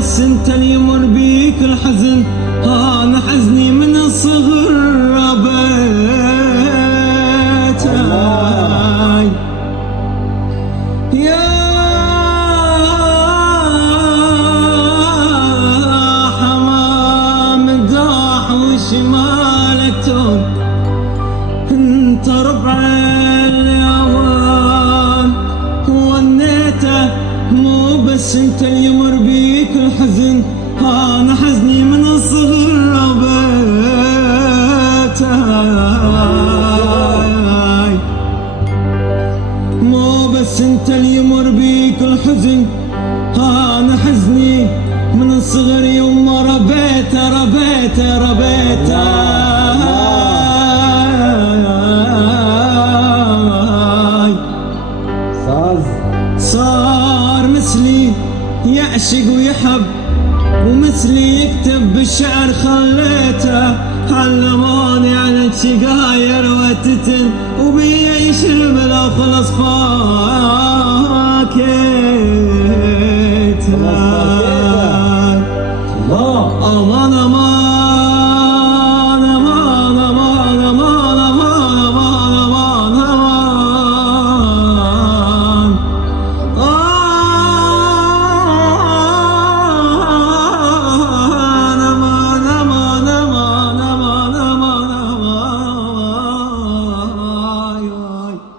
بس انت اللي يمر بيك الحزن، انا حزني من الصغر ربيت. يا حمام داح وشمالك توب، انت ربع اليوم ونيته، مو بس انت اللي يمر بيك الحزن، انا حزني من الصغر ربيت. مو بس انت اللي يمر بيك الحزن، انا حزني من الصغر يوم ما ربيت ربيت ربيت. صار مثلي يعشق ويحب، ومثلي يكتب بالشعر خليته، علموني على الشقاير وتتن، وبيا يشرب لو خلص فاكيت. امان امان امان امان امان امان امان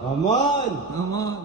امان امان.